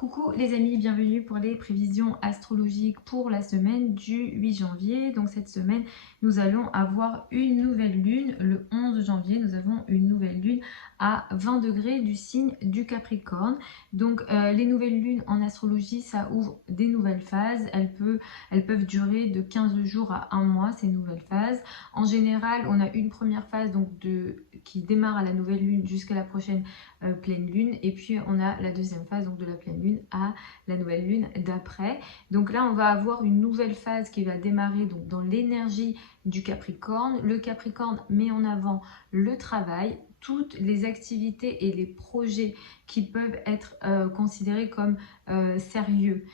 Coucou les amis, bienvenue pour les prévisions astrologiques pour la semaine du 8 janvier. Donc cette semaine, nous allons avoir une nouvelle lune. Le 11 janvier, nous avons une nouvelle lune à 20 degrés du signe du Capricorne. Donc les nouvelles lunes en astrologie, ça ouvre des nouvelles phases. Elles peuvent durer de 15 jours à 1 mois, ces nouvelles phases. En général, on a une première phase qui démarre à la nouvelle lune jusqu'à la prochaine pleine lune, et puis on a la deuxième phase donc de la pleine lune à la nouvelle lune d'après. Donc là on va avoir une nouvelle phase qui va démarrer donc dans l'énergie du Capricorne. Le Capricorne met en avant le travail, toutes les activités et les projets qui peuvent être considérés comme sérieux,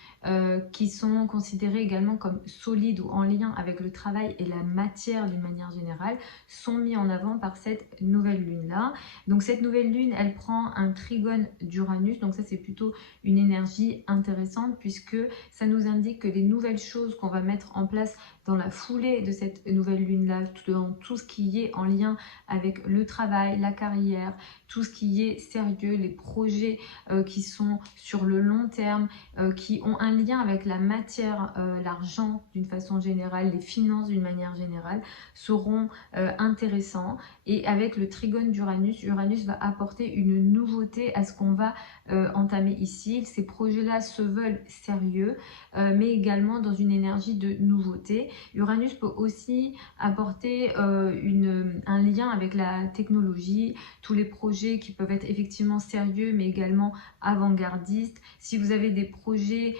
qui sont considérés également comme solides ou en lien avec le travail et la matière d'une manière générale, sont mis en avant par cette nouvelle lune là. Donc cette nouvelle lune, elle prend un trigone d'Uranus, donc ça c'est plutôt une énergie intéressante puisque ça nous indique que les nouvelles choses qu'on va mettre en place dans la foulée de cette nouvelle lune-là, dans tout ce qui est en lien avec le travail, la carrière, tout ce qui est sérieux, les projets qui sont sur le long terme, qui ont un lien avec la matière, l'argent d'une façon générale, les finances d'une manière générale, seront intéressants. Et avec le trigone d'Uranus, Uranus va apporter une nouveauté à ce qu'on va entamer ici. Ces projets-là se veulent sérieux, mais également dans une énergie de nouveauté. Uranus peut aussi apporter un lien avec la technologie, tous les projets qui peuvent être effectivement sérieux, mais également avant-gardistes. Si vous avez des projets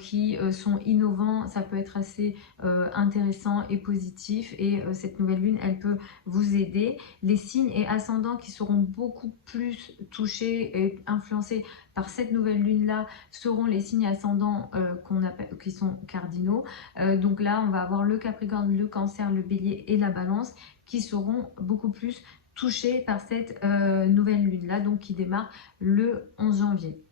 qui sont innovants, ça peut être assez intéressant et positif, et cette nouvelle lune, elle peut vous aider. Les signes et ascendants qui seront beaucoup plus touchés et influencés par cette nouvelle lune là seront les signes ascendants qui sont cardinaux. Donc là on va avoir le Capricorne, le Cancer, le Bélier et la Balance qui seront beaucoup plus touchés par cette nouvelle lune là, donc qui démarre le 11 janvier.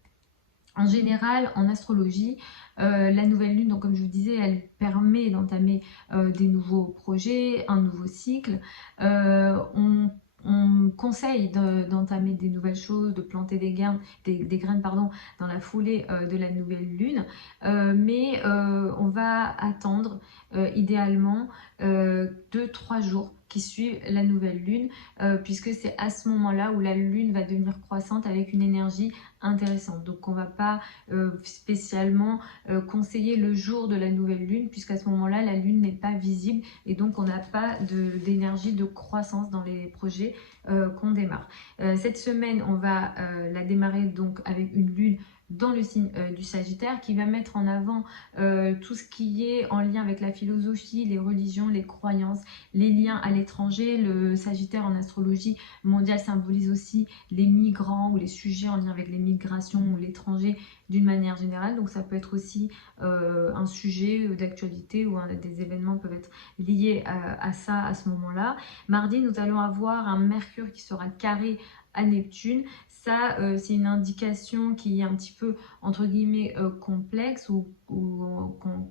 En général, en astrologie, la nouvelle lune, donc comme je vous disais, elle permet d'entamer des nouveaux projets, un nouveau cycle. On conseille d'entamer des nouvelles choses, de planter des graines pardon, dans la foulée de la nouvelle lune. Mais on va attendre idéalement 2-3 jours qui suivent la nouvelle lune, puisque c'est à ce moment-là où la lune va devenir croissante avec une énergie intéressante. Donc on ne va pas spécialement conseiller le jour de la nouvelle lune, puisqu'à ce moment-là la lune n'est pas visible et donc on n'a pas d'énergie de croissance dans les projets qu'on démarre. Cette semaine on va la démarrer donc avec une lune dans le signe du Sagittaire, qui va mettre en avant tout ce qui est en lien avec la philosophie, les religions, les croyances, les liens à l'étranger. Le Sagittaire en astrologie mondiale symbolise aussi les migrants ou les sujets en lien avec les migrations ou l'étranger d'une manière générale. Donc ça peut être aussi un sujet d'actualité ou des événements peuvent être liés à ça à ce moment-là. Mardi, nous allons avoir un Mercure qui sera carré à Neptune. Ça, c'est une indication qui est un petit peu, entre guillemets, complexe ou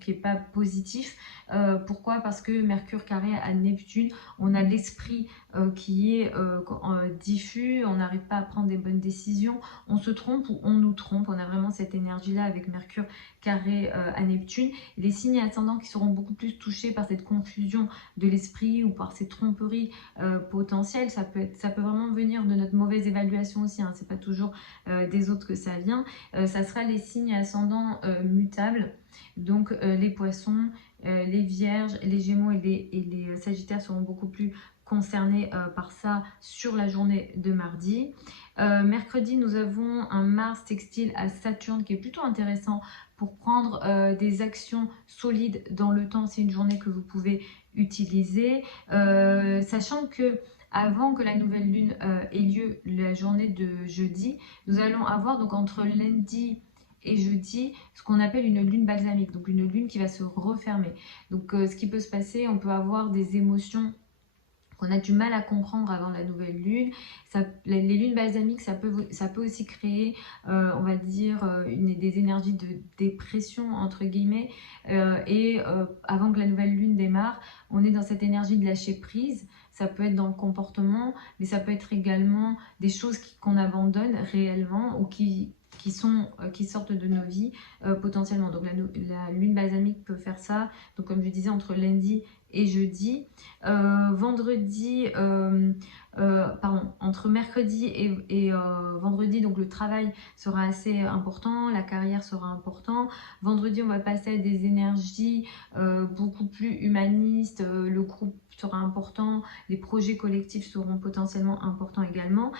qui n'est pas positif. Pourquoi? Parce que Mercure carré à Neptune, on a l'esprit qui est diffus, on n'arrive pas à prendre des bonnes décisions, on se trompe ou on nous trompe. On a vraiment cette énergie-là avec Mercure carré à Neptune. Les signes ascendants qui seront beaucoup plus touchés par cette confusion de l'esprit ou par ces tromperies potentielles, ça peut vraiment venir de notre mauvaise évaluation aussi, hein. C'est pas toujours des autres que ça vient. Ça sera les signes ascendants mutables, donc les poissons, les vierges, les gémeaux et les sagittaires seront beaucoup plus concernés par ça sur la journée de mardi. Mercredi, nous avons un Mars sextile à Saturne qui est plutôt intéressant pour prendre des actions solides dans le temps. C'est une journée que vous pouvez utiliser, sachant que avant que la nouvelle lune ait lieu, la journée de jeudi, nous allons avoir donc entre lundi et jeudi ce qu'on appelle une lune balsamique, donc une lune qui va se refermer. Donc ce qui peut se passer, on peut avoir des émotions qu'on a du mal à comprendre avant la nouvelle lune. Les lunes balsamiques, ça peut aussi créer, on va dire, des énergies de dépression, entre guillemets. Avant que la nouvelle lune démarre, on est dans cette énergie de lâcher prise. Ça peut être dans le comportement, mais ça peut être également des choses qu'on abandonne réellement ou qui qui sortent de nos vies potentiellement. Donc la lune balsamique peut faire ça, donc comme je disais, entre lundi et jeudi. Vendredi, entre mercredi et vendredi, donc le travail sera assez important, la carrière sera importante. Vendredi, on va passer à des énergies beaucoup plus humanistes, le groupe sera important, les projets collectifs seront potentiellement importants également.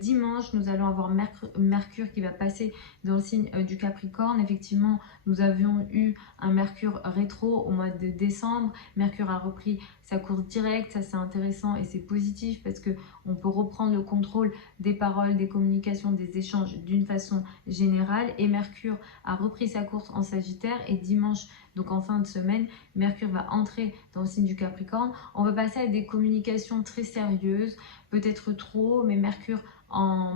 Dimanche, nous allons avoir Mercure qui va passer dans le signe du Capricorne. Effectivement, nous avions eu un Mercure rétro au mois de décembre. Mercure a repris sa course directe, ça c'est intéressant et c'est positif parce que on peut reprendre le contrôle des paroles, des communications, des échanges d'une façon générale. Et Mercure a repris sa course en Sagittaire et dimanche, donc en fin de semaine, Mercure va entrer dans le signe du Capricorne. On va passer à des communications très sérieuses, peut-être trop, mais Mercure en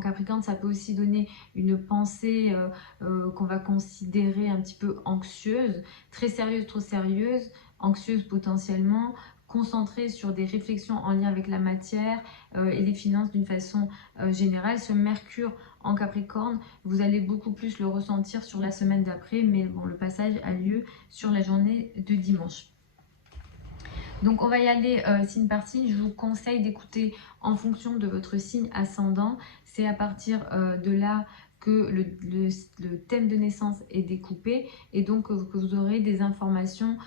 Capricorne, ça peut aussi donner une pensée qu'on va considérer un petit peu anxieuse, très sérieuse, trop sérieuse, anxieuse potentiellement, concentrée sur des réflexions en lien avec la matière et les finances d'une façon générale. Ce Mercure en Capricorne, vous allez beaucoup plus le ressentir sur la semaine d'après, mais bon, le passage a lieu sur la journée de dimanche. Donc on va y aller signe par signe. Je vous conseille d'écouter en fonction de votre signe ascendant. C'est à partir de là que le thème de naissance est découpé et donc que vous aurez des informations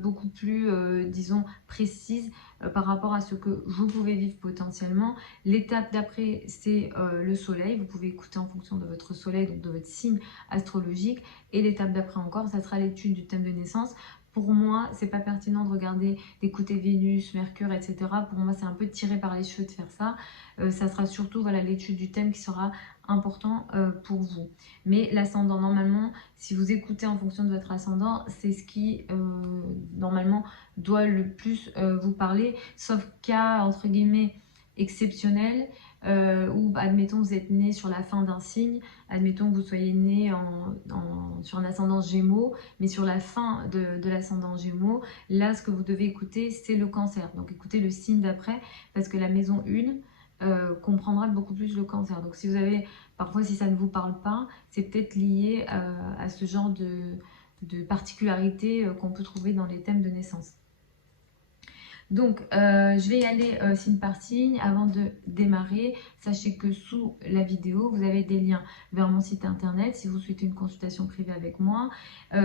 beaucoup plus, disons, précises par rapport à ce que vous pouvez vivre potentiellement. L'étape d'après, c'est le soleil. Vous pouvez écouter en fonction de votre soleil, donc de votre signe astrologique. Et l'étape d'après encore, ça sera l'étude du thème de naissance. Pour moi, c'est pas pertinent de regarder, d'écouter Vénus, Mercure, etc. Pour moi, c'est un peu tiré par les cheveux de faire ça. Ça sera surtout voilà, l'étude du thème qui sera important pour vous. Mais l'ascendant, normalement, si vous écoutez en fonction de votre ascendant, c'est ce qui, normalement, doit le plus vous parler. Sauf cas, entre guillemets, exceptionnel, ou admettons vous êtes né sur la fin d'un signe, admettons que vous soyez né sur un ascendant Gémeaux, mais sur la fin de l'ascendant Gémeaux, là ce que vous devez écouter c'est le Cancer, donc écoutez le signe d'après parce que la maison 1 comprendra beaucoup plus le Cancer. Donc si vous avez, parfois si ça ne vous parle pas, c'est peut-être lié à ce genre de particularité qu'on peut trouver dans les thèmes de naissance. Donc, je vais y aller signe par signe. Avant de démarrer, sachez que sous la vidéo, vous avez des liens vers mon site internet si vous souhaitez une consultation privée avec moi.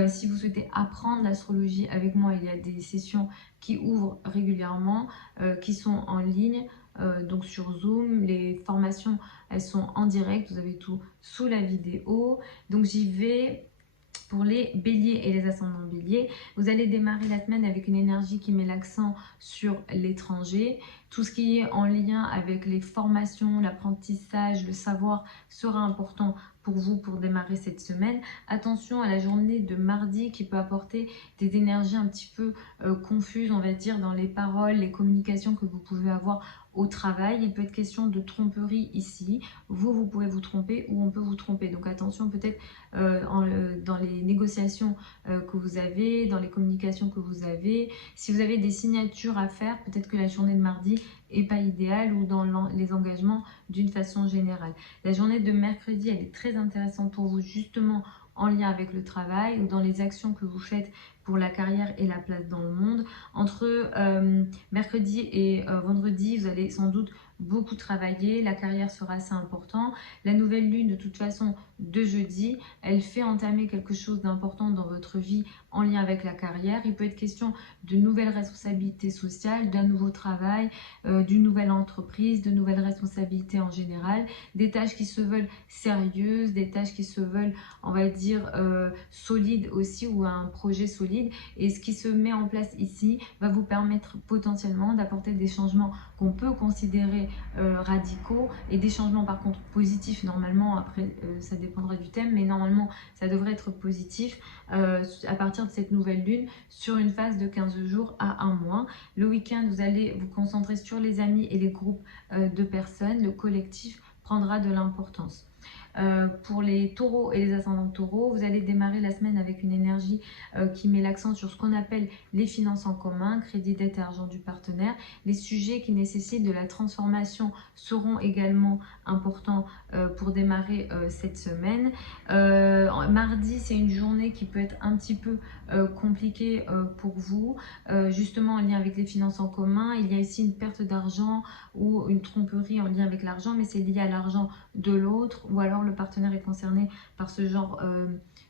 Si vous souhaitez apprendre l'astrologie avec moi, il y a des sessions qui ouvrent régulièrement, qui sont en ligne, donc sur Zoom. Les formations, elles sont en direct. Vous avez tout sous la vidéo. Donc, j'y vais. Pour les béliers et les ascendants béliers, vous allez démarrer la semaine avec une énergie qui met l'accent sur l'étranger. Tout ce qui est en lien avec les formations, l'apprentissage, le savoir sera important pour vous pour démarrer cette semaine. Attention à la journée de mardi qui peut apporter des énergies un petit peu confuses, on va dire, dans les paroles, les communications que vous pouvez avoir au travail. Il peut être question de tromperie ici. Vous pouvez vous tromper ou on peut vous tromper. Donc attention peut-être dans les négociations que vous avez, dans les communications que vous avez. Si vous avez des signatures à faire, peut-être que la journée de mardi n'est pas idéale ou dans les engagements d'une façon générale. La journée de mercredi, elle est très intéressante pour vous justement en lien avec le travail ou dans les actions que vous faites pour la carrière et la place dans le monde. Entre mercredi et vendredi, vous allez sans doute beaucoup travailler, la carrière sera assez importante. La nouvelle lune, de toute façon, de jeudi, elle fait entamer quelque chose d'important dans votre vie en lien avec la carrière. Il peut être question de nouvelles responsabilités sociales, d'un nouveau travail, d'une nouvelle entreprise, de nouvelles responsabilités en général, des tâches qui se veulent sérieuses, des tâches qui se veulent, on va dire, solides aussi, ou un projet solide. Et ce qui se met en place ici va vous permettre potentiellement d'apporter des changements qu'on peut considérer radicaux et des changements par contre positifs normalement. Après ça dépendra du thème, mais normalement ça devrait être positif à partir de cette nouvelle lune sur une phase de 15 jours à 1 mois. Le week-end, vous allez vous concentrer sur les amis et les groupes de personnes. Le collectif prendra de l'importance. Pour les taureaux et les ascendants taureaux, vous allez démarrer la semaine avec une énergie qui met l'accent sur ce qu'on appelle les finances en commun, crédit, dette et argent du partenaire. Les sujets qui nécessitent de la transformation seront également importants pour démarrer cette semaine. Mardi, c'est une journée qui peut être un petit peu compliquée pour vous, justement en lien avec les finances en commun. Il y a ici une perte d'argent ou une tromperie en lien avec l'argent, mais c'est lié à l'argent de l'autre, ou alors le partenaire est concerné par ce genre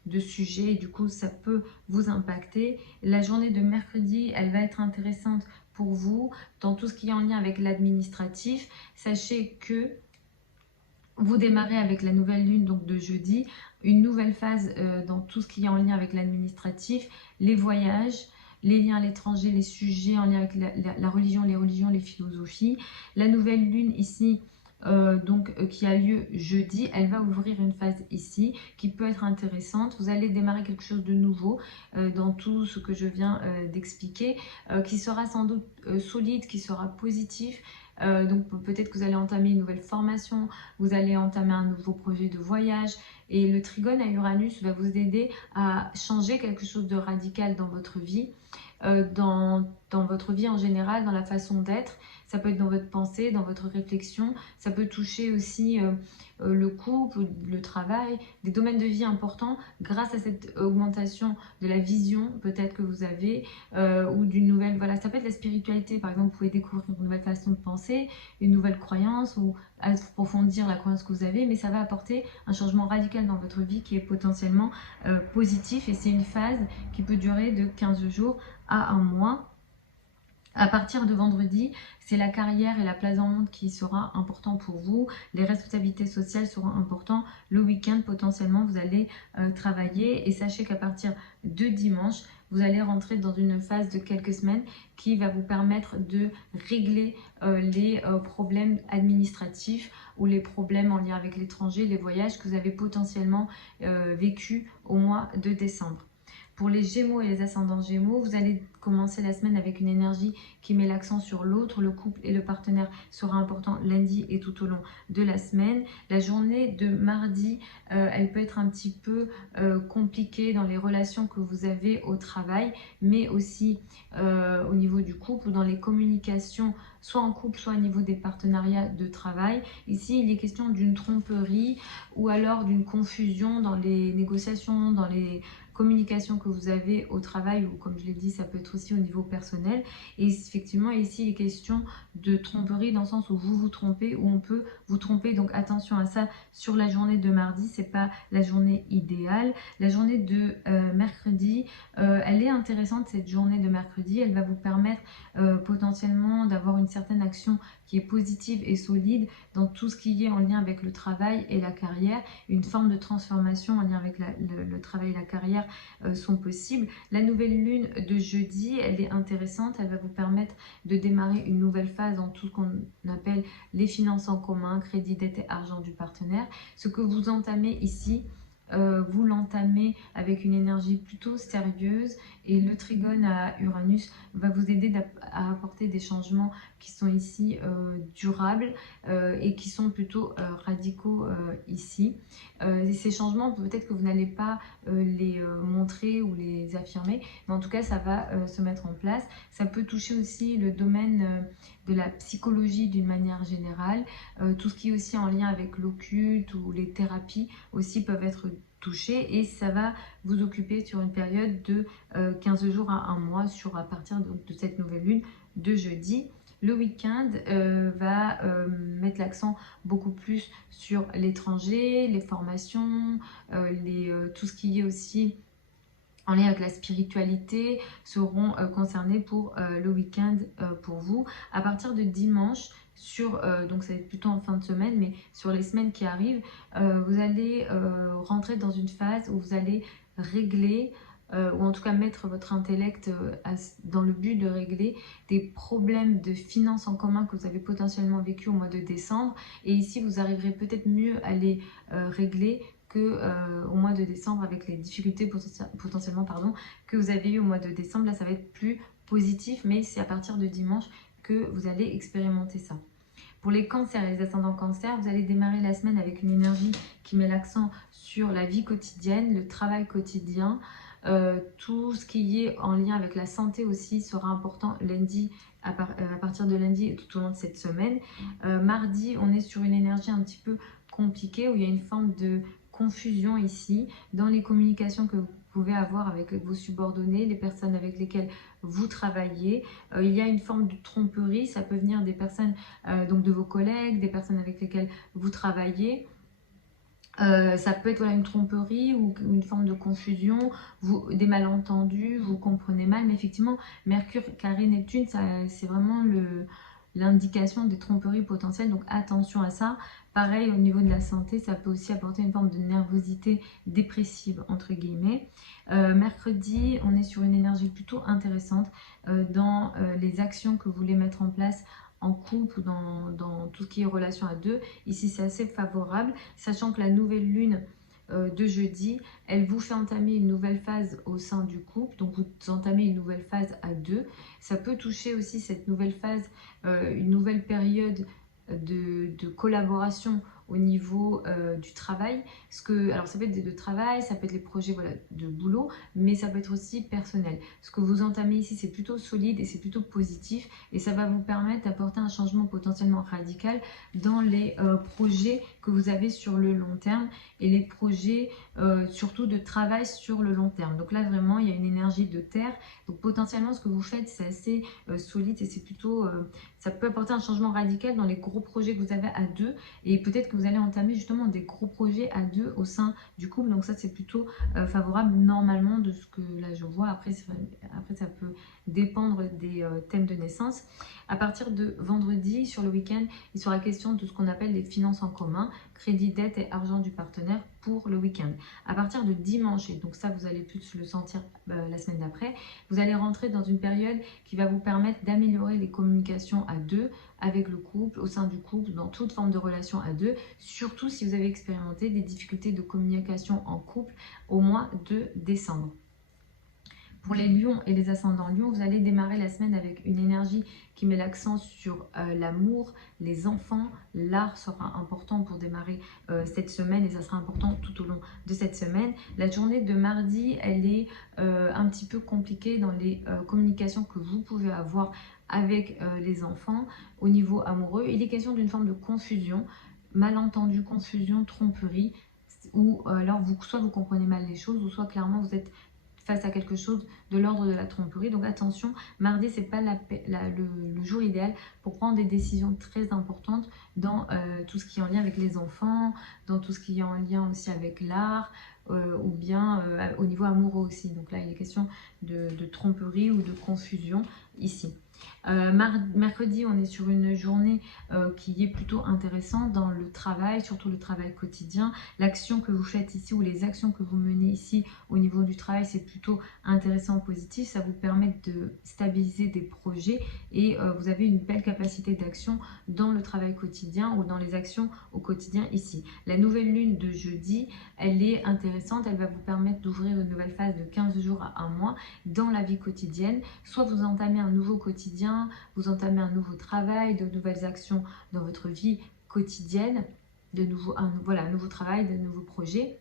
de sujet et du coup ça peut vous impacter. La journée de mercredi, elle va être intéressante pour vous dans tout ce qui est en lien avec l'administratif. Sachez que vous démarrez avec la nouvelle lune donc de jeudi, une nouvelle phase dans tout ce qui est en lien avec l'administratif, les voyages, les liens à l'étranger, les sujets en lien avec la religion, les philosophies. La nouvelle lune ici, qui a lieu jeudi, elle va ouvrir une phase ici qui peut être intéressante. Vous allez démarrer quelque chose de nouveau dans tout ce que je viens d'expliquer, qui sera sans doute solide, qui sera positif. Donc peut-être que vous allez entamer une nouvelle formation, vous allez entamer un nouveau projet de voyage et le trigone à Uranus va vous aider à changer quelque chose de radical dans votre vie, dans votre vie en général, dans la façon d'être. Ça peut être dans votre pensée, dans votre réflexion, ça peut toucher aussi le couple, le travail, des domaines de vie importants grâce à cette augmentation de la vision peut-être que vous avez ou d'une nouvelle, voilà, ça peut être la spiritualité par exemple, vous pouvez découvrir une nouvelle façon de penser, une nouvelle croyance ou approfondir la croyance que vous avez, mais ça va apporter un changement radical dans votre vie qui est potentiellement positif et c'est une phase qui peut durer de 15 jours à un mois. À partir de vendredi, c'est la carrière et la place dans le monde qui sera important pour vous. Les responsabilités sociales seront importantes. Le week-end, potentiellement, vous allez travailler. Et sachez qu'à partir de dimanche, vous allez rentrer dans une phase de quelques semaines qui va vous permettre de régler les problèmes administratifs ou les problèmes en lien avec l'étranger, les voyages que vous avez potentiellement vécu au mois de décembre. Pour les Gémeaux et les ascendants Gémeaux, vous allez commencer la semaine avec une énergie qui met l'accent sur l'autre. Le couple et le partenaire sera important lundi et tout au long de la semaine. La journée de mardi, elle peut être un petit peu compliquée dans les relations que vous avez au travail, mais aussi au niveau du couple ou dans les communications, soit en couple, soit au niveau des partenariats de travail. Ici, il est question d'une tromperie ou alors d'une confusion dans les négociations, dans les communication que vous avez au travail ou comme je l'ai dit ça peut être aussi au niveau personnel et effectivement ici il est question de tromperie dans le sens où vous vous trompez ou on peut vous tromper donc attention à ça sur la journée de mardi, c'est pas la journée idéale. La journée de mercredi, elle est intéressante cette journée de mercredi, elle va vous permettre potentiellement d'avoir une certaine action qui est positive et solide dans tout ce qui est en lien avec le travail et la carrière, une forme de transformation en lien avec le travail et la carrière sont possibles. La nouvelle lune de jeudi, elle est intéressante, elle va vous permettre de démarrer une nouvelle phase dans tout ce qu'on appelle les finances en commun, crédit, dette et argent du partenaire. Ce que vous entamez ici, vous l'entamez avec une énergie plutôt sérieuse et le trigone à Uranus va vous aider à apporter des changements qui sont ici durables et qui sont plutôt radicaux ici. Et ces changements, peut-être que vous n'allez pas les montrer ou les affirmer, mais en tout cas ça va se mettre en place. Ça peut toucher aussi le domaine de la psychologie d'une manière générale, tout ce qui est aussi en lien avec l'occulte ou les thérapies aussi peuvent être touchées et ça va vous occuper sur une période de 15 jours à un mois à partir de cette nouvelle lune de jeudi. Le week-end va mettre l'accent beaucoup plus sur l'étranger, les formations, tout ce qui est aussi en lien avec la spiritualité seront concernés pour le week-end pour vous. À partir de dimanche, donc ça va être plutôt en fin de semaine, mais sur les semaines qui arrivent, vous allez rentrer dans une phase où vous allez régler ou en tout cas mettre votre intellect dans le but de régler des problèmes de finances en commun que vous avez potentiellement vécu au mois de décembre. Et ici, vous arriverez peut-être mieux à les régler au mois de décembre avec les difficultés potentiellement que vous avez eu au mois de décembre. Là, ça va être plus positif, mais c'est à partir de dimanche que vous allez expérimenter ça. Pour les cancers et les ascendants cancers, vous allez démarrer la semaine avec une énergie qui met l'accent sur la vie quotidienne, le travail quotidien. Tout ce qui est en lien avec la santé aussi sera important lundi, à partir de lundi et tout au long de cette semaine. Mardi, on est sur une énergie un petit peu compliquée où il y a une forme de confusion ici dans les communications que vous pouvez avoir avec vos subordonnés, les personnes avec lesquelles vous travaillez. Il y a une forme de tromperie, ça peut venir des personnes, donc de vos collègues, des personnes avec lesquelles vous travaillez. Ça peut être voilà, une tromperie ou une forme de confusion, des malentendus, vous comprenez mal, mais effectivement, Mercure carré Neptune, c'est vraiment l'indication des tromperies potentielles, donc attention à ça. Pareil, au niveau de la santé, ça peut aussi apporter une forme de nervosité dépressive, entre guillemets. Mercredi, on est sur une énergie plutôt intéressante dans les actions que vous voulez mettre en place en couple ou dans tout ce qui est relation à deux. Ici, c'est assez favorable, sachant que la nouvelle lune de jeudi, elle vous fait entamer une nouvelle phase au sein du couple. Donc, vous entamez une nouvelle phase à deux. Ça peut toucher aussi cette nouvelle phase, une nouvelle période de collaboration au niveau du travail. Alors, ça peut être de travail, ça peut être les projets voilà, de boulot, mais ça peut être aussi personnel. Ce que vous entamez ici, c'est plutôt solide et c'est plutôt positif. Et ça va vous permettre d'apporter un changement potentiellement radical dans les projets que vous avez sur le long terme et les projets surtout de travail sur le long terme. Donc là, vraiment, il y a une énergie de terre. Donc potentiellement, ce que vous faites, c'est assez solide et c'est plutôt... ça peut apporter un changement radical dans les gros projets que vous avez à deux. Et peut-être que vous allez entamer justement des gros projets à deux au sein du couple. Donc ça, c'est plutôt favorable normalement de ce que là je vois. Après, ça peut dépendre des thèmes de naissance. À partir de vendredi, sur le week-end, il sera question de ce qu'on appelle les finances en commun, crédit, dette et argent du partenaire pour le week-end. À partir de dimanche, et donc ça vous allez plus le sentir la semaine d'après, vous allez rentrer dans une période qui va vous permettre d'améliorer les communications à deux, avec le couple, au sein du couple, dans toute forme de relation à deux, surtout si vous avez expérimenté des difficultés de communication en couple au mois de décembre. Pour les lions et les ascendants lions, vous allez démarrer la semaine avec une énergie qui met l'accent sur l'amour, les enfants. L'art sera important pour démarrer cette semaine et ça sera important tout au long de cette semaine. La journée de mardi, elle est un petit peu compliquée dans les communications que vous pouvez avoir avec les enfants au niveau amoureux. Il est question d'une forme de confusion, malentendu, confusion, tromperie, ou alors soit vous comprenez mal les choses, ou soit clairement vous êtes face à quelque chose de l'ordre de la tromperie. Donc attention, mardi, ce n'est pas le jour idéal pour prendre des décisions très importantes dans tout ce qui est en lien avec les enfants, dans tout ce qui est en lien aussi avec l'art, ou bien au niveau amoureux aussi. Donc là, il est question de tromperie ou de confusion ici. Mercredi, on est sur une journée qui est plutôt intéressante dans le travail, surtout le travail quotidien. L'action que vous faites ici ou les actions que vous menez ici au niveau du travail, c'est plutôt intéressant, positif. Ça vous permet de stabiliser des projets et vous avez une belle capacité d'action dans le travail quotidien ou dans les actions au quotidien ici. La nouvelle lune de jeudi, elle est intéressante. Elle va vous permettre d'ouvrir une nouvelle phase de 15 jours à un mois dans la vie quotidienne. Soit vous entamez un nouveau quotidien, vous entamez un nouveau travail, de nouvelles actions dans votre vie quotidienne, un nouveau travail, de nouveaux projets,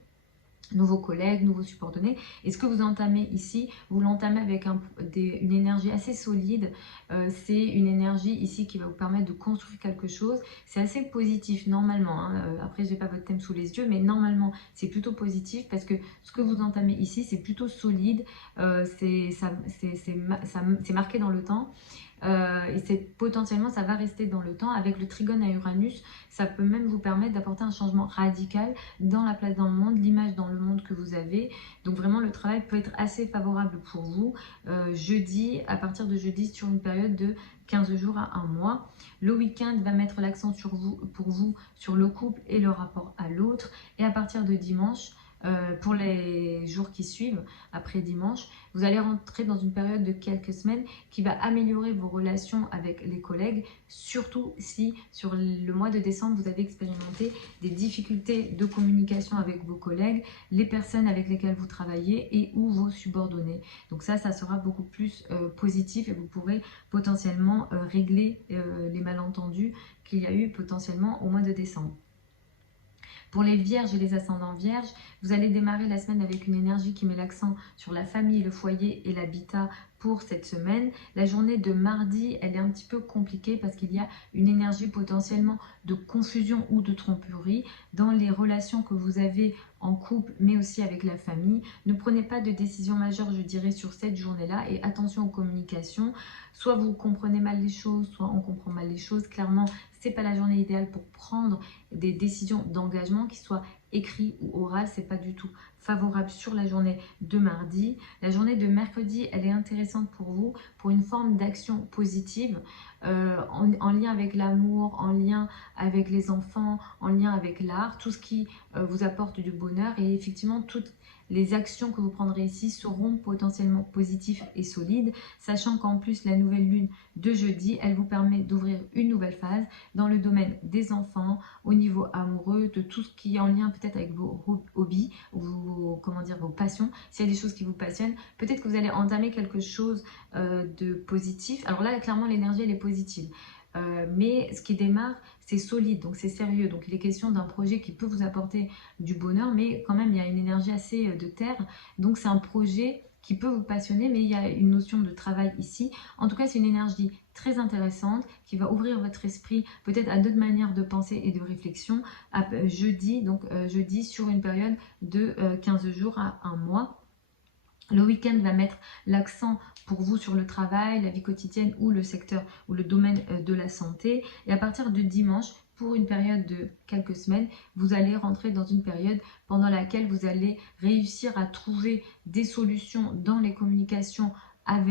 nouveaux collègues, nouveaux subordonnés. Et ce que vous entamez ici, vous l'entamez avec une énergie assez solide. C'est une énergie ici qui va vous permettre de construire quelque chose. C'est assez positif normalement. Après, je n'ai pas votre thème sous les yeux, mais normalement, c'est plutôt positif parce que ce que vous entamez ici, c'est plutôt solide. C'est marqué dans le temps. Et potentiellement ça va rester dans le temps. Avec le trigone à Uranus, ça peut même vous permettre d'apporter un changement radical dans la place dans le monde, l'image dans le monde que vous avez. Donc vraiment le travail peut être assez favorable pour vous jeudi, à partir de jeudi, sur une période de 15 jours à un mois. Le week-end va mettre l'accent pour vous sur le couple et le rapport à l'autre. Et à partir de dimanche, pour les jours qui suivent, après dimanche, vous allez rentrer dans une période de quelques semaines qui va améliorer vos relations avec les collègues, surtout si sur le mois de décembre, vous avez expérimenté des difficultés de communication avec vos collègues, les personnes avec lesquelles vous travaillez et ou vos subordonnés. Donc ça sera beaucoup plus positif et vous pourrez potentiellement régler les malentendus qu'il y a eu potentiellement au mois de décembre. Pour les vierges et les ascendants vierges, vous allez démarrer la semaine avec une énergie qui met l'accent sur la famille, le foyer et l'habitat pour cette semaine. La journée de mardi, elle est un petit peu compliquée parce qu'il y a une énergie potentiellement de confusion ou de tromperie dans les relations que vous avez en couple, mais aussi avec la famille. Ne prenez pas de décision majeure, je dirais, sur cette journée-là et attention aux communications. Soit vous comprenez mal les choses, soit on comprend mal les choses. Clairement, c'est pas la journée idéale pour prendre des décisions d'engagement, qui soient écrites ou orales. C'est pas du tout favorable sur la journée de mardi. La journée de mercredi, elle est intéressante pour vous, pour une forme d'action positive, en lien avec l'amour, en lien avec les enfants, en lien avec l'art, tout ce qui vous apporte du bonheur. Et effectivement, toutes les actions que vous prendrez ici seront potentiellement positives et solides, sachant qu'en plus, la nouvelle lune de jeudi, elle vous permet d'ouvrir une nouvelle phase dans le domaine des enfants, au niveau amoureux, de tout ce qui est en lien peut-être avec vos hobbies, vos, vos passions. S'il y a des choses qui vous passionnent, peut-être que vous allez entamer quelque chose de positif. Alors là, clairement, l'énergie, elle est positive. Mais ce qui démarre, c'est solide, donc c'est sérieux. Donc il est question d'un projet qui peut vous apporter du bonheur, mais quand même, il y a une énergie assez de terre. Donc c'est un projet qui peut vous passionner, mais il y a une notion de travail ici. En tout cas, c'est une énergie très intéressante qui va ouvrir votre esprit peut-être à d'autres manières de penser et de réflexion jeudi, donc jeudi sur une période de 15 jours à un mois. Le week-end va mettre l'accent pour vous sur le travail, la vie quotidienne ou le secteur ou le domaine de la santé. Et à partir de dimanche, pour une période de quelques semaines, vous allez rentrer dans une période pendant laquelle vous allez réussir à trouver des solutions dans les communications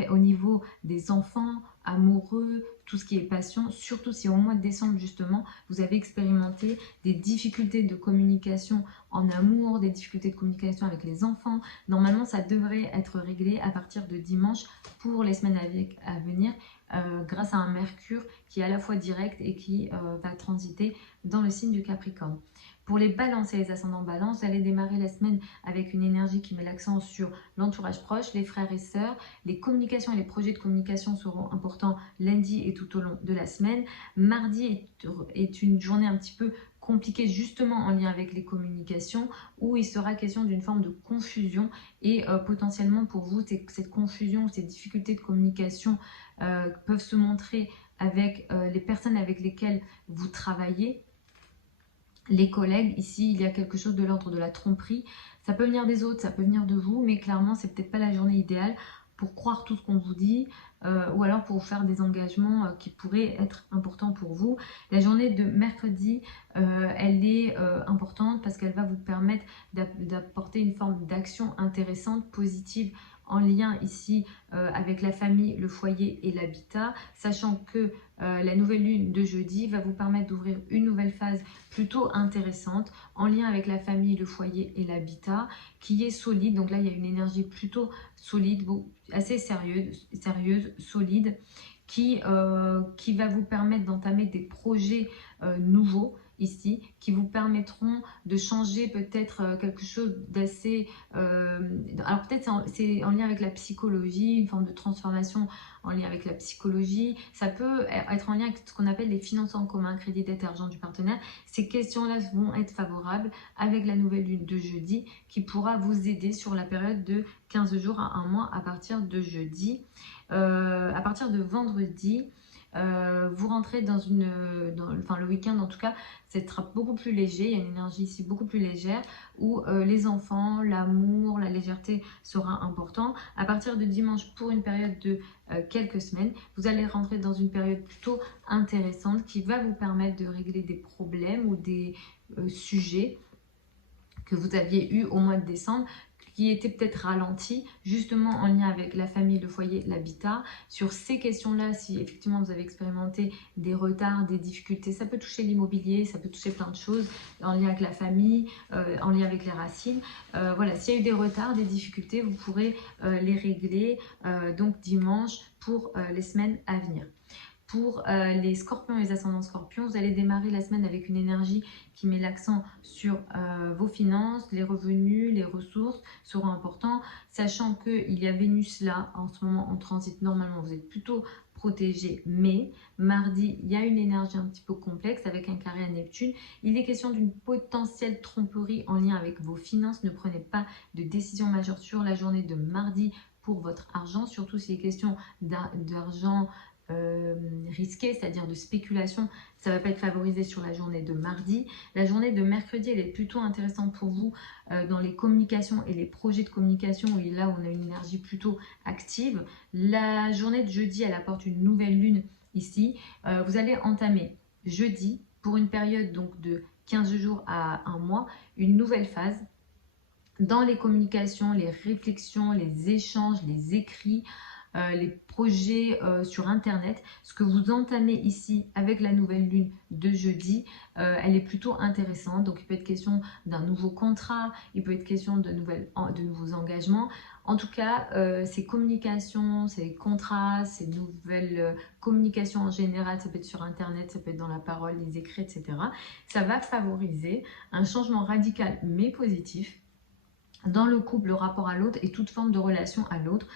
au niveau des enfants, amoureux, tout ce qui est passion, surtout si au mois de décembre justement, vous avez expérimenté des difficultés de communication en amour, des difficultés de communication avec les enfants. Normalement, ça devrait être réglé à partir de dimanche pour les semaines à venir, grâce à un Mercure qui est à la fois direct et qui va transiter dans le signe du Capricorne. Pour les balances et les ascendants balance, vous allez démarrer la semaine avec une énergie qui met l'accent sur l'entourage proche, les frères et sœurs. Les communications et les projets de communication seront importants lundi et tout au long de la semaine. Mardi est une journée un petit peu compliquée justement en lien avec les communications, où il sera question d'une forme de confusion et potentiellement pour vous, cette confusion, ces difficultés de communication peuvent se montrer avec les personnes avec lesquelles vous travaillez. Les collègues, ici, il y a quelque chose de l'ordre de la tromperie. Ça peut venir des autres, ça peut venir de vous, mais clairement, c'est peut-être pas la journée idéale pour croire tout ce qu'on vous dit, ou alors pour faire des engagements qui pourraient être importants pour vous. La journée de mercredi, elle est importante parce qu'elle va vous permettre d'apporter une forme d'action intéressante, positive, en lien ici avec la famille, le foyer et l'habitat, sachant que la nouvelle lune de jeudi va vous permettre d'ouvrir une nouvelle phase plutôt intéressante en lien avec la famille, le foyer et l'habitat, qui est solide. Donc là, il y a une énergie plutôt solide, assez sérieuse, solide, qui va vous permettre d'entamer des projets nouveaux ici, qui vous permettront de changer peut-être quelque chose d'assez... alors peut-être c'est en lien avec la psychologie, une forme de transformation en lien avec la psychologie. Ça peut être en lien avec ce qu'on appelle les finances en commun, crédit, dette, argent du partenaire. Ces questions-là vont être favorables avec la nouvelle lune de jeudi qui pourra vous aider sur la période de 15 jours à un mois à partir de jeudi. À partir de vendredi, vous rentrez dans le week-end en tout cas, ça sera beaucoup plus léger, il y a une énergie ici beaucoup plus légère où les enfants, l'amour, la légèreté sera important. À partir de dimanche, pour une période de quelques semaines, vous allez rentrer dans une période plutôt intéressante qui va vous permettre de régler des problèmes ou des sujets que vous aviez eu au mois de décembre, qui était peut-être ralenti, justement en lien avec la famille, le foyer, l'habitat. Sur ces questions-là, si effectivement vous avez expérimenté des retards, des difficultés, ça peut toucher l'immobilier, ça peut toucher plein de choses en lien avec la famille, en lien avec les racines. Voilà, s'il y a eu des retards, des difficultés, vous pourrez les régler donc dimanche pour les semaines à venir. Pour les scorpions et les ascendants scorpions, vous allez démarrer la semaine avec une énergie qui met l'accent sur vos finances, les revenus, les ressources seront importants, sachant qu'il y a Vénus là en ce moment en transit. Normalement, vous êtes plutôt protégé, mais mardi, il y a une énergie un petit peu complexe avec un carré à Neptune. Il est question d'une potentielle tromperie en lien avec vos finances. Ne prenez pas de décision majeure sur la journée de mardi pour votre argent, surtout s'il est question d'argent risqué, c'est-à-dire de spéculation, ça ne va pas être favorisé sur la journée de mardi. La journée de mercredi, elle est plutôt intéressante pour vous dans les communications et les projets de communication, où là on a une énergie plutôt active. La journée de jeudi, elle apporte une nouvelle lune ici. Vous allez entamer jeudi, pour une période donc de 15 jours à un mois, une nouvelle phase dans les communications, les réflexions, les échanges, les écrits, les projets sur internet. Ce que vous entamez ici avec la nouvelle lune de jeudi, elle est plutôt intéressante. Donc il peut être question d'un nouveau contrat, il peut être question de nouveaux engagements. En tout cas, ces communications, ces contrats, ces nouvelles communications en général, ça peut être sur internet, ça peut être dans la parole, les écrits, etc. Ça va favoriser un changement radical mais positif dans le couple, le rapport à l'autre et toute forme de relation à l'autre.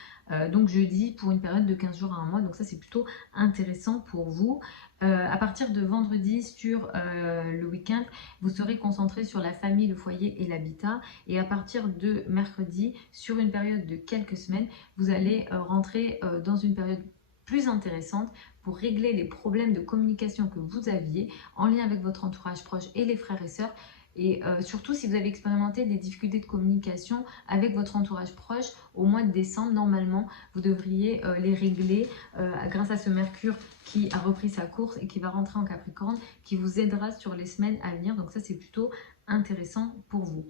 Donc jeudi pour une période de 15 jours à un mois, donc ça c'est plutôt intéressant pour vous. À partir de vendredi sur le week-end, vous serez concentré sur la famille, le foyer et l'habitat, et à partir de mercredi, sur une période de quelques semaines, vous allez rentrer dans une période plus intéressante pour régler les problèmes de communication que vous aviez en lien avec votre entourage proche et les frères et sœurs. Et surtout, si vous avez expérimenté des difficultés de communication avec votre entourage proche, au mois de décembre, normalement, vous devriez les régler grâce à ce Mercure qui a repris sa course et qui va rentrer en Capricorne, qui vous aidera sur les semaines à venir. Donc ça, c'est plutôt intéressant pour vous.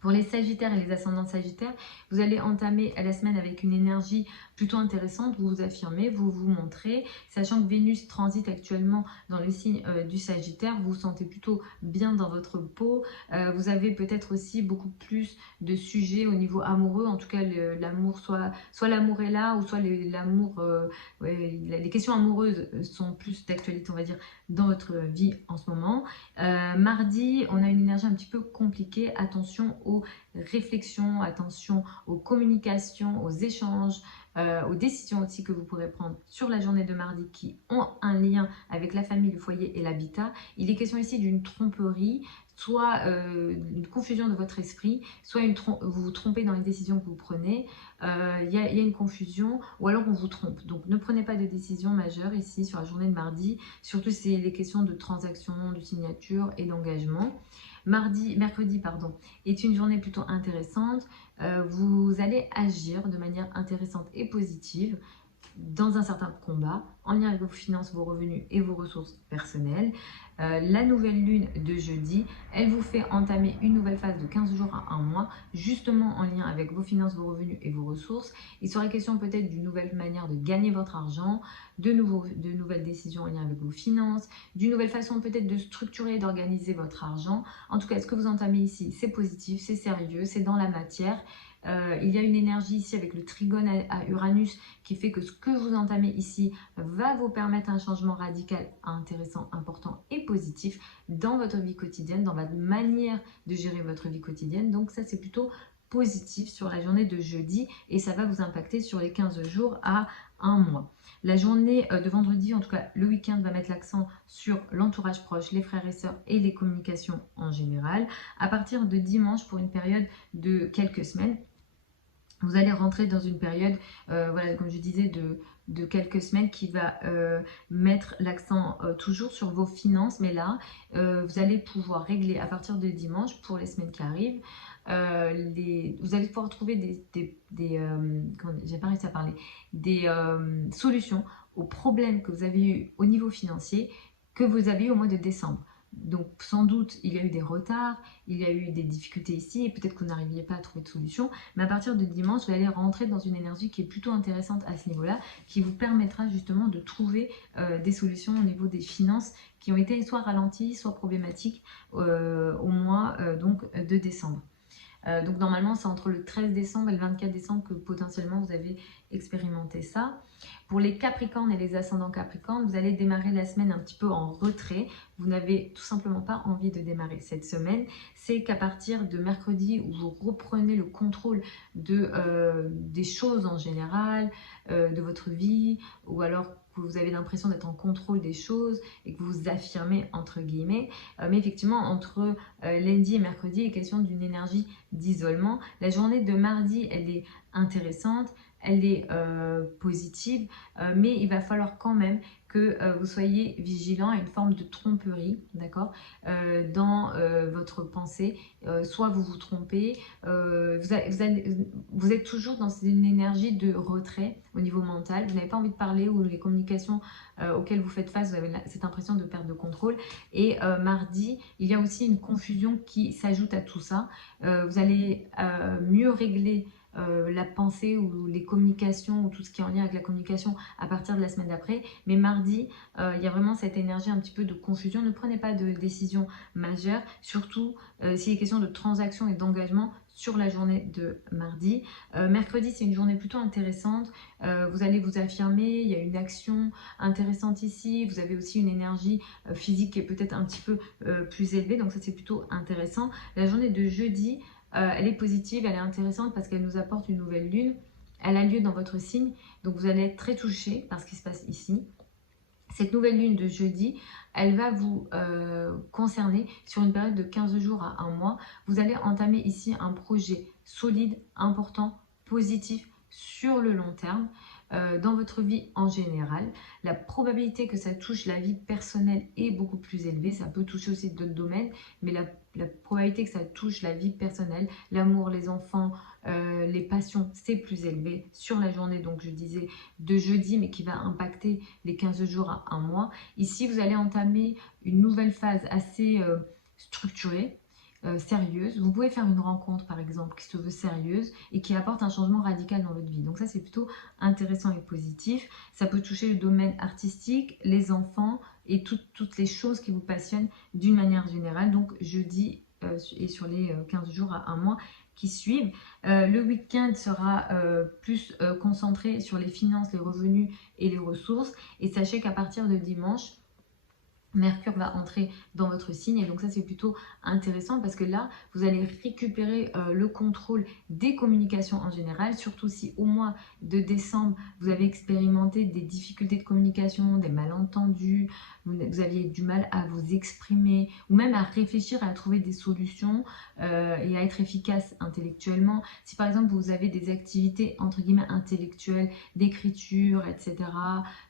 Pour les Sagittaires et les ascendants Sagittaires, vous allez entamer la semaine avec une énergie plutôt intéressante. Vous vous affirmez, vous vous montrez, sachant que Vénus transite actuellement dans le signe du Sagittaire. Vous vous sentez plutôt bien dans votre peau. Vous avez peut-être aussi beaucoup plus de sujets au niveau amoureux. En tout cas, l'amour, soit l'amour est là, ou soit l'amour, les questions amoureuses sont plus d'actualité, on va dire, dans votre vie en ce moment. Mardi, on a une énergie un petit peu compliquée. Attention aux réflexions, attention aux communications, aux échanges, aux décisions aussi que vous pourrez prendre sur la journée de mardi qui ont un lien avec la famille, le foyer et l'habitat. Il est question ici d'une tromperie, soit une confusion de votre esprit, soit vous vous trompez dans les décisions que vous prenez. Il y a une confusion, ou alors on vous trompe. Donc ne prenez pas de décision majeure ici sur la journée de mardi, surtout si c'est les questions de transactions, de signature et d'engagement. Mercredi, est une journée plutôt intéressante. Vous allez agir de manière intéressante et positive dans un certain combat en lien avec vos finances, vos revenus et vos ressources personnelles. La nouvelle lune de jeudi, elle vous fait entamer une nouvelle phase de 15 jours à un mois, justement en lien avec vos finances, vos revenus et vos ressources. Il sera question peut-être d'une nouvelle manière de gagner votre argent, de nouvelles décisions en lien avec vos finances, d'une nouvelle façon peut-être de structurer et d'organiser votre argent. En tout cas, ce que vous entamez ici, c'est positif, c'est sérieux, c'est dans la matière. Il y a une énergie ici avec le trigone à Uranus qui fait que ce que vous entamez ici va vous permettre un changement radical, intéressant, important et positif dans votre vie quotidienne, dans votre manière de gérer votre vie quotidienne. Donc ça, c'est plutôt positif sur la journée de jeudi et ça va vous impacter sur les 15 jours à un mois. La journée de vendredi, en tout cas le week-end, va mettre l'accent sur l'entourage proche, les frères et sœurs et les communications en général. À partir de dimanche, pour une période de quelques semaines, vous allez rentrer dans une période, voilà, comme je disais, de quelques semaines qui va mettre l'accent toujours sur vos finances. Mais là, vous allez pouvoir régler à partir de dimanche, pour les semaines qui arrivent, vous allez pouvoir trouver j'ai pas réussi à parler, des solutions aux problèmes que vous avez eu au niveau financier, que vous avez eu au mois de décembre. Donc sans doute, il y a eu des retards, il y a eu des difficultés ici, et peut-être que vous n'arriviez pas à trouver de solution. Mais à partir de dimanche, vous allez rentrer dans une énergie qui est plutôt intéressante à ce niveau-là, qui vous permettra justement de trouver des solutions au niveau des finances qui ont été soit ralenties, soit problématiques au mois donc, de décembre. Donc normalement, c'est entre le 13 décembre et le 24 décembre que potentiellement vous avez expérimenté ça. Pour les Capricornes et les ascendants Capricornes, vous allez démarrer la semaine un petit peu en retrait. Vous n'avez tout simplement pas envie de démarrer cette semaine. C'est qu'à partir de mercredi où vous reprenez le contrôle des choses en général, de votre vie, ou alors que vous avez l'impression d'être en contrôle des choses et que vous vous affirmez entre guillemets. Mais effectivement, entre lundi et mercredi, il est question d'une énergie d'isolement. La journée de mardi, elle est intéressante, elle est positive, mais il va falloir quand même que vous soyez vigilant à une forme de tromperie, d'accord, dans votre pensée. Soit vous vous trompez, vous êtes toujours dans une énergie de retrait au niveau mental, vous n'avez pas envie de parler, ou les communications auxquelles vous faites face, vous avez cette impression de perte de contrôle. Et mardi, il y a aussi une confusion qui s'ajoute à tout ça. Vous allez mieux régler la pensée ou les communications ou tout ce qui est en lien avec la communication à partir de la semaine d'après. Mais mardi, il y a vraiment cette énergie un petit peu de confusion. Ne prenez pas de décision majeure, surtout s'il est question de transactions et d'engagement sur la journée de mardi. Mercredi, c'est une journée plutôt intéressante. Vous allez vous affirmer, il y a une action intéressante ici. Vous avez aussi une énergie physique qui est peut-être un petit peu plus élevée, donc ça c'est plutôt intéressant. La journée de jeudi, elle est positive, elle est intéressante parce qu'elle nous apporte une nouvelle lune. Elle a lieu dans votre signe, donc vous allez être très touché par ce qui se passe ici. Cette nouvelle lune de jeudi, elle va vous concerner sur une période de 15 jours à 1 mois. Vous allez entamer ici un projet solide, important, positif sur le long terme. Dans votre vie en général. La probabilité que ça touche la vie personnelle est beaucoup plus élevée. Ça peut toucher aussi d'autres domaines, mais la probabilité que ça touche la vie personnelle, l'amour, les enfants, les passions, c'est plus élevé sur la journée, donc je disais de jeudi, mais qui va impacter les 15 jours à 1 mois. Ici, vous allez entamer une nouvelle phase assez structurée, sérieuse. Vous pouvez faire une rencontre par exemple qui se veut sérieuse et qui apporte un changement radical dans votre vie. Donc ça c'est plutôt intéressant et positif. Ça peut toucher le domaine artistique, les enfants et toutes les choses qui vous passionnent d'une manière générale. Donc jeudi et sur les 15 jours à 1 mois qui suivent. Le week-end sera plus concentré sur les finances, les revenus et les ressources. Et sachez qu'à partir de dimanche, Mercure va entrer dans votre signe et donc ça c'est plutôt intéressant parce que là vous allez récupérer le contrôle des communications en général, surtout si au mois de décembre vous avez expérimenté des difficultés de communication, des malentendus, vous aviez du mal à vous exprimer ou même à réfléchir, à trouver des solutions et à être efficace intellectuellement. Si par exemple vous avez des activités entre guillemets intellectuelles, d'écriture, etc.,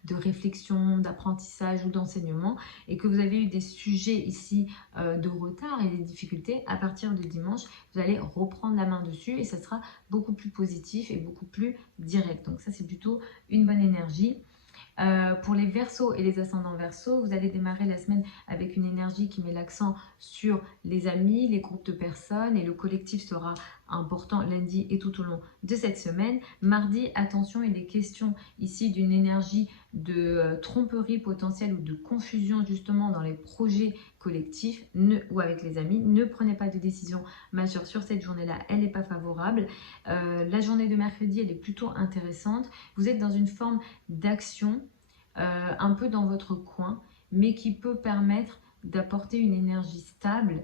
de réflexion, d'apprentissage ou d'enseignement, et que vous avez eu des sujets ici de retard et des difficultés, à partir de dimanche, vous allez reprendre la main dessus et ça sera beaucoup plus positif et beaucoup plus direct. Donc ça, c'est plutôt une bonne énergie. Pour les Verseaux et les ascendants Verseaux, vous allez démarrer la semaine avec une énergie qui met l'accent sur les amis, les groupes de personnes et le collectif sera important lundi et tout au long de cette semaine. Mardi, attention, il est question ici d'une énergie de tromperie potentielle ou de confusion justement dans les projets collectifs ou avec les amis. Ne prenez pas de décision majeure sur cette journée-là, elle n'est pas favorable. La journée de mercredi, elle est plutôt intéressante. Vous êtes dans une forme d'action un peu dans votre coin, mais qui peut permettre d'apporter une énergie stable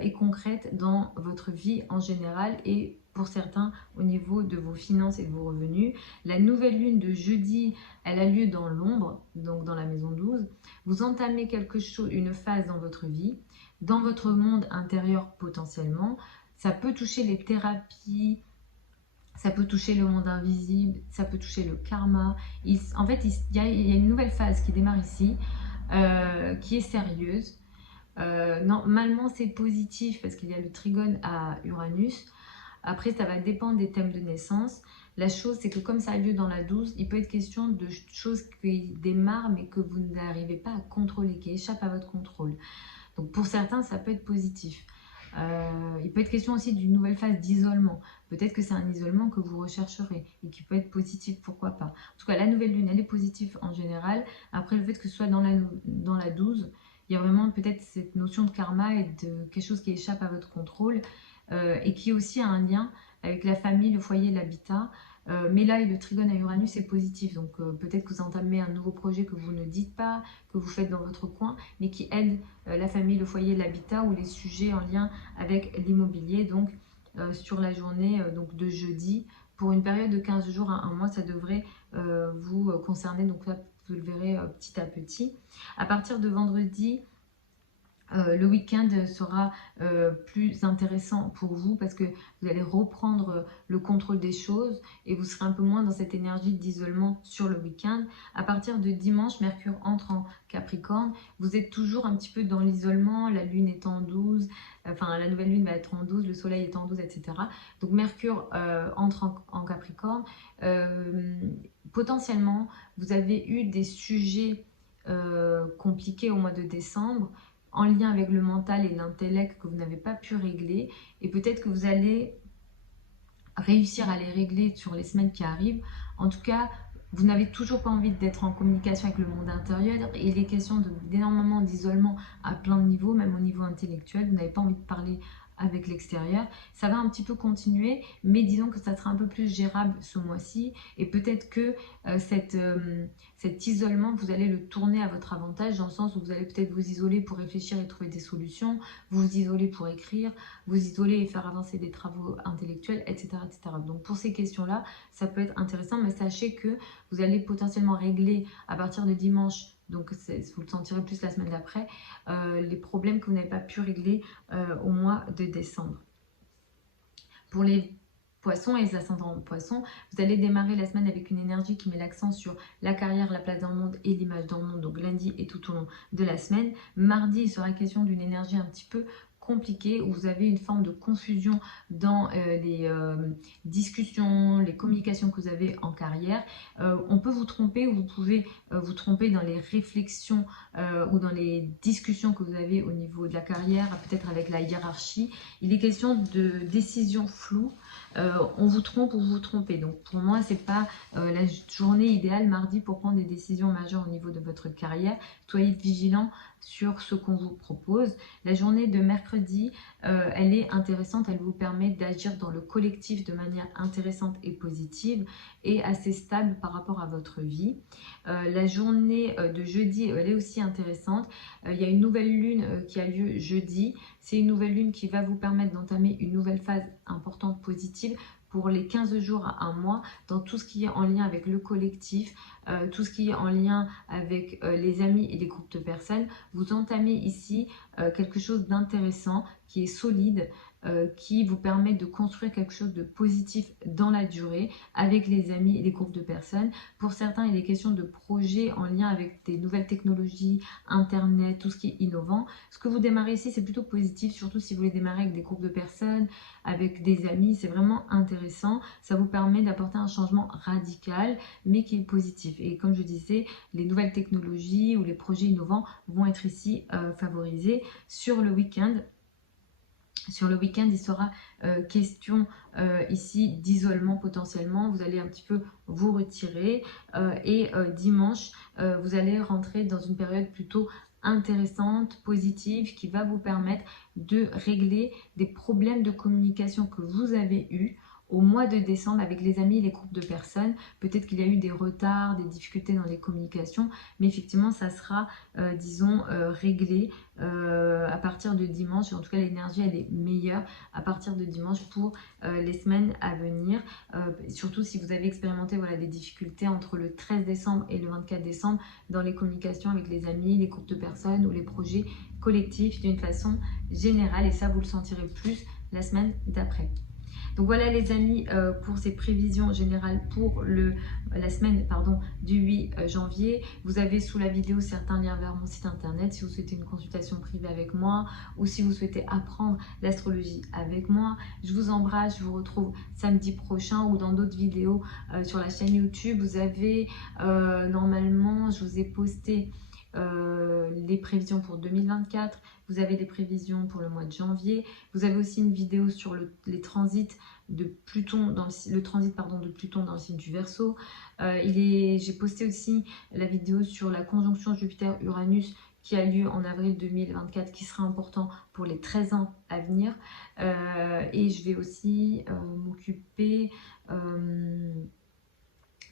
et concrète dans votre vie en général et pour certains au niveau de vos finances et de vos revenus. La nouvelle lune de jeudi, elle a lieu dans l'ombre, donc dans la maison 12. Vous entamez quelque chose, une phase dans votre vie, dans votre monde intérieur potentiellement. Ça peut toucher les thérapies, ça peut toucher le monde invisible, ça peut toucher le karma. En fait, il y a une nouvelle phase qui démarre ici, qui est sérieuse. Normalement, c'est positif parce qu'il y a le trigone à Uranus. Après, ça va dépendre des thèmes de naissance. La chose, c'est que comme ça a lieu dans la 12, il peut être question de choses qui démarrent mais que vous n'arrivez pas à contrôler, qui échappent à votre contrôle. Donc pour certains, ça peut être positif. Il peut être question aussi d'une nouvelle phase d'isolement. Peut-être que c'est un isolement que vous rechercherez et qui peut être positif, pourquoi pas. En tout cas, la nouvelle lune, elle est positive en général. Après, le fait que ce soit dans la 12, il y a vraiment peut-être cette notion de karma et de quelque chose qui échappe à votre contrôle et qui aussi a un lien avec la famille, le foyer, l'habitat. Mais là, le trigone à Uranus est positif, donc peut-être que vous entamez un nouveau projet que vous ne dites pas, que vous faites dans votre coin, mais qui aide la famille, le foyer, l'habitat ou les sujets en lien avec l'immobilier. Donc sur la journée donc de jeudi, pour une période de 15 jours à un mois, ça devrait vous concerner. Donc là, vous le verrez petit à petit. À partir de vendredi, le week-end sera plus intéressant pour vous parce que vous allez reprendre le contrôle des choses et vous serez un peu moins dans cette énergie d'isolement sur le week-end. À partir de dimanche, Mercure entre en Capricorne. Vous êtes toujours un petit peu dans l'isolement, la lune est en 12, enfin la nouvelle lune va être en 12, le soleil est en 12, etc. Donc Mercure entre en Capricorne. Potentiellement, vous avez eu des sujets compliqués au mois de décembre en lien avec le mental et l'intellect que vous n'avez pas pu régler. Et peut-être que vous allez réussir à les régler sur les semaines qui arrivent. En tout cas, vous n'avez toujours pas envie d'être en communication avec le monde intérieur. Et il est question d'énormément d'isolement à plein de niveaux, même au niveau intellectuel. Vous n'avez pas envie de parler avec l'extérieur. Ça va un petit peu continuer, mais disons que ça sera un peu plus gérable ce mois-ci. Et peut-être que cet isolement, vous allez le tourner à votre avantage, dans le sens où vous allez peut-être vous isoler pour réfléchir et trouver des solutions, vous isoler pour écrire, vous isoler et faire avancer des travaux intellectuels, etc. etc. Donc pour ces questions-là, ça peut être intéressant, mais sachez que vous allez potentiellement régler à partir de dimanche, donc vous le sentirez plus la semaine d'après, les problèmes que vous n'avez pas pu régler au mois de décembre. Pour les poissons et les ascendants poissons, vous allez démarrer la semaine avec une énergie qui met l'accent sur la carrière, la place dans le monde et l'image dans le monde, donc lundi et tout au long de la semaine. Mardi, il sera question d'une énergie un petit peu compliqué où vous avez une forme de confusion dans les discussions, les communications que vous avez en carrière. On peut vous tromper ou vous pouvez vous tromper dans les réflexions ou dans les discussions que vous avez au niveau de la carrière, peut-être avec la hiérarchie. Il est question de décisions floues. On vous trompe ou vous vous trompez. Donc pour moi, c'est pas la journée idéale mardi pour prendre des décisions majeures au niveau de votre carrière. Soyez vigilants sur ce qu'on vous propose. La journée de mercredi, elle est intéressante, elle vous permet d'agir dans le collectif de manière intéressante et positive et assez stable par rapport à votre vie. La journée de jeudi, elle est aussi intéressante. Il y a une nouvelle lune qui a lieu jeudi. C'est une nouvelle lune qui va vous permettre d'entamer une nouvelle phase importante positive pour les 15 jours à un mois dans tout ce qui est en lien avec le collectif, tout ce qui est en lien avec les amis et les groupes de personnes. Vous entamez ici quelque chose d'intéressant, qui est solide, qui vous permet de construire quelque chose de positif dans la durée avec les amis et les groupes de personnes. Pour certains, il est question de projets en lien avec des nouvelles technologies, Internet, tout ce qui est innovant. Ce que vous démarrez ici, c'est plutôt positif, surtout si vous voulez démarrer avec des groupes de personnes, avec des amis, c'est vraiment intéressant. Ça vous permet d'apporter un changement radical, mais qui est positif. Et comme je disais, les nouvelles technologies ou les projets innovants vont être ici favorisés. Sur le week-end, il sera question ici d'isolement potentiellement. Vous allez un petit peu vous retirer et dimanche, vous allez rentrer dans une période plutôt intéressante, positive, qui va vous permettre de régler des problèmes de communication que vous avez eus au mois de décembre avec les amis et les groupes de personnes. Peut-être qu'il y a eu des retards, des difficultés dans les communications, mais effectivement, ça sera, disons, réglé à partir de dimanche. En tout cas, l'énergie, elle est meilleure à partir de dimanche pour les semaines à venir. Surtout si vous avez expérimenté voilà, des difficultés entre le 13 décembre et le 24 décembre dans les communications avec les amis, les groupes de personnes ou les projets collectifs d'une façon générale. Et ça, vous le sentirez plus la semaine d'après. Donc voilà les amis pour ces prévisions générales pour la semaine du 8 janvier. Vous avez sous la vidéo certains liens vers mon site internet si vous souhaitez une consultation privée avec moi ou si vous souhaitez apprendre l'astrologie avec moi. Je vous embrasse, je vous retrouve samedi prochain ou dans d'autres vidéos sur la chaîne YouTube. Vous avez normalement, je vous ai posté les prévisions pour 2024. Vous avez des prévisions pour le mois de janvier. Vous avez aussi une vidéo sur les transits de Pluton dans le transit de Pluton dans le signe du Verseau. J'ai posté aussi la vidéo sur la conjonction Jupiter-Uranus qui a lieu en avril 2024, qui sera important pour les 13 ans à venir. Et je vais aussi m'occuper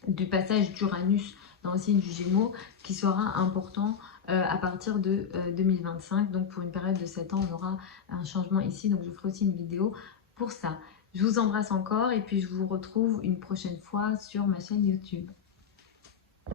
du passage d'Uranus dans le signe du Gémeaux, qui sera important à partir de 2025. Donc pour une période de 7 ans, on aura un changement ici. Donc je ferai aussi une vidéo pour ça. Je vous embrasse encore et puis je vous retrouve une prochaine fois sur ma chaîne YouTube.